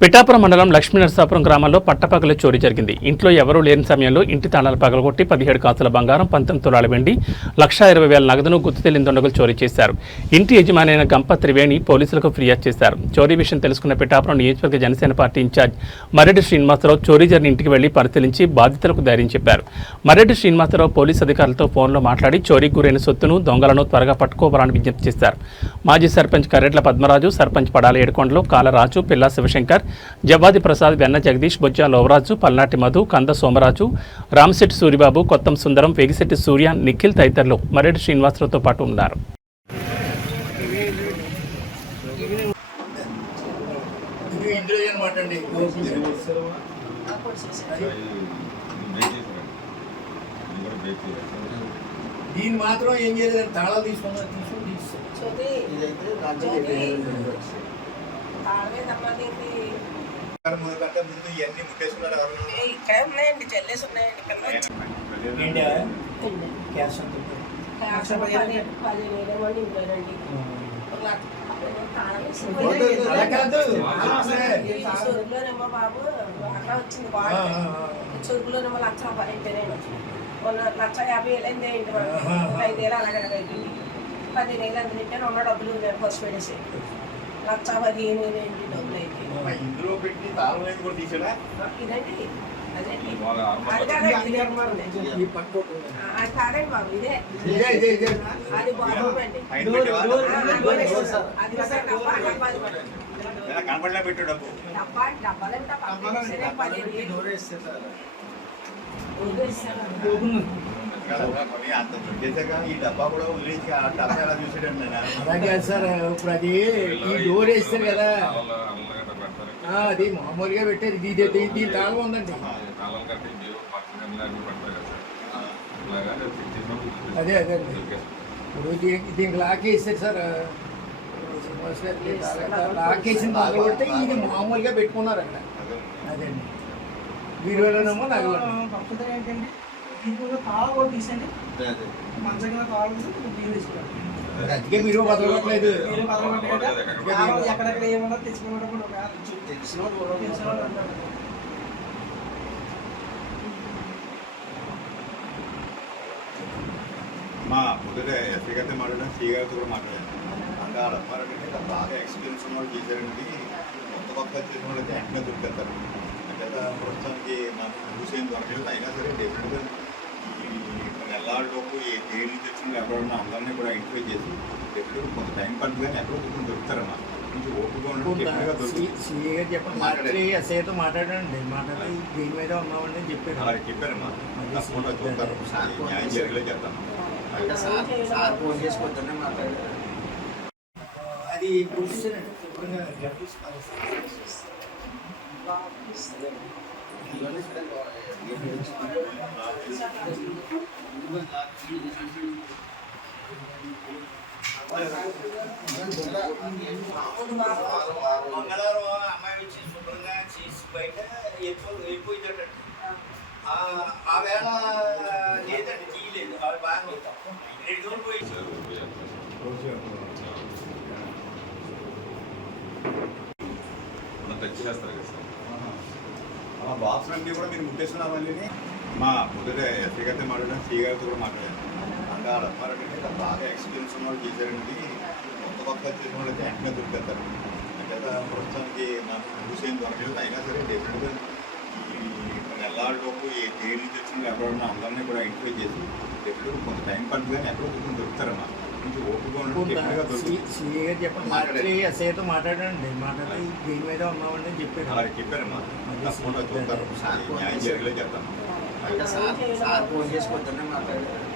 పిఠాపురం మండలం లక్ష్మీనరసాపురం గ్రామంలో పట్టపగల చోరీ జరిగింది. ఇంట్లో ఎవరూ లేని సమయంలో ఇంటి తాళాలు పగలగొట్టి పదిహేడు కాసుల బంగారం పంతొమ్మిది తులాల వెండి లక్షా ఇరవై వేల నగదును గుర్తు తెలియని దొండగలు చోరీ చేశారు. ఇంటి యజమాని అయిన గంప త్రివేణి పోలీసులకు ఫిర్యాదు చేశారు. చోరీ విషయం తెలుసుకున్న పిఠాపురం నియోజకవర్గ జనసేన పార్టీ ఇన్ఛార్జ్ మర్రెడ్డి శ్రీనివాసరావు చోరీ జరిగిన ఇంటికి వెళ్ళి పరిశీలించి బాధితులకు ధైర్యం చెప్పారు. మర్రెడ్డి శ్రీనివాసరావు పోలీసు అధికారులతో ఫోన్లో మాట్లాడి చోరీకి గురైన సొత్తును దొంగలను త్వరగా పట్టుకోవాలని విజ్ఞప్తి చేశారు. మాజీ సర్పంచ్ కరెట్ల పద్మరాజు సర్పంచ్ పడాల ఏడుకొండలు కాలరాజు పిల్లా శివశంకర్ జవ్వాది ప్రసాద్ వెన్న జగదీష్ బొజ్జా లోవరాజు పల్నాటి మధు కంద సోమరాజు రామశెట్టి సూరిబాబు కొత్తం సుందరం వేగిశెట్టి సూర్య నిఖిల్ తదితరులు మరెడ్డి శ్రీనివాసరావుతో పాటు ఉన్నారు. దీన్ని మాత్రం ఏం చేయలేదు తాళాలు తీసుకున్నా తీసుకుని జ్యోతి ఇదైతే తప్పదేంటి ముందు ఇవన్నీ ముట్టేసుకున్నారు? ఇక్కడ ఉన్నాయండి చెల్లేసి ఉన్నాయండి క్యాష్ వేల కాదు. చురుకులోనేమో బాబు అక్కడ వచ్చింది బాగా. చురుకులోనేమో లక్ష రూపాయలు అయితేనేమో మొన్న లక్ష యాభై వేలు అయింది ఏంటి. ఐదేళ్ళు అలాగే పదిహేను వేలు పెట్టాను ఉన్న డబ్బులు నేను ఫస్ట్ పెట్టేసి లక్ష పదిహేను వేలు ఏంటి డబ్బులు అయితే ఇందులో పెట్టి తాళం కూడా తీసాడా? ఇదండి. ఈ కాదండి బాబు ఇదే. అది. అది పట్టు. డబ్బు డబ్బా. డబ్బాలంటే పదిహేను ఈ డబ్బా కూడా ఎలా అలాగే సార్ ఇప్పుడు అది ఈ డోర్ వేస్తారు కదా. అది మామూలుగా పెట్టారు ఇది ఇది దీని తాళం ఉందండి. అదే అదే అండి. ఇప్పుడు దీనికి లాక్ వేస్తారు సార్. లాక్ వేసిన పగల కొడితే ఇది మామూలుగా పెట్టుకున్నారు అక్కడ అండి. వీడియోలోనేమో నగలు. దీంట్లో తాళం కూడా తీసుకోవాలి అందుకే మీరు తాళం ఎక్కడెక్కడ ఏమన్నా తెలిసిన వాళ్ళు ఉంటారు. మా పొద్దుట ఎస్పీ గారితో మాట్లాడాను సి గారితో కూడా మాట్లాడాను. అంటే ఆ డబ్బాలంటే బాగా ఎక్స్పీరియన్స్ ఉన్న వాళ్ళు చేశారండి. కొత్త కొత్త చేసిన వాళ్ళు అయితే వెంటనే దొరికేస్తారు. అంటే ప్రస్తుతానికి నాకు చూసేం దొరకలేదు అయినా సరే డెఫినెట్గా ఈ నెల్లాళ్ళలోపు ఏ దేని నుంచి వచ్చిన ఎవరైనా అందరినీ కూడా ఐడెంటిఫై చేసి డెఫినెట్గా కొంత టైం పడుతుంది కానీ ఎక్కడో కూర్చొని దొరుకుతారమ్మా కొంచెం ఓపిక చెప్పండి ఎస్ఐతో మాట్లాడండి మాట్లాడి దీని మీద ఉన్నామండి అని చెప్పారు. అలాగే చెప్పారమ్మా తప్పకుండా చూస్తారు. న్యాయం జరిగేలా చేస్తాను అది పొజిషన్ శుభ్రంగా జడ్జెస్ మంగళవారం అమ్మాయి వచ్చి శుభ్రంగా చేసి బయట వెళ్ళిపోయిందట ఆ వేళ లేదండి తీయలేదు ఆవిడ బాగా రెండు రోజులు పోయి చేస్తారు కదా సార్ మా బాక్స్ అన్నీ కూడా మీరు ముట్టేస్తున్నారు మళ్ళీ మా పొద్దుట ఎస్పీ గారితో మాట్లాడాను సి గారితో కూడా మాట్లాడాను అంటే ఆ అంటే బాగా ఎక్స్పీరియన్స్ ఉన్న వాళ్ళు చేశారండి. కొత్త కొత్త చేసిన వాళ్ళు అయితే వెంటనే దొరికేస్తారు. అంటే ప్రస్తుతానికి నాకు చూసేం దొరకలేదు అయినా సరే డెఫినెట్గా ఈ నెల్లాళ్ళలోపు ఏ దేని తెచ్చిన వచ్చిన ఎవరైనా అందరినీ కూడా ఐడెంటిఫై చేసి డెఫినెట్గా కొంత టైం పడుతుంది కానీ ఎక్కడో కూర్చొని కొంచెం ఓపిక సిఏ గారు చెప్పండి. రాత్రి ఎస్ఐతో మాట్లాడండి మాట్లాడి దీని మీద ఉన్నామండి అని చెప్పారు. అలాగే చెప్పారమ్మా జరిగేలా చేస్తాను ఫోన్ చేసుకోవద్దని మాట్లాడారు.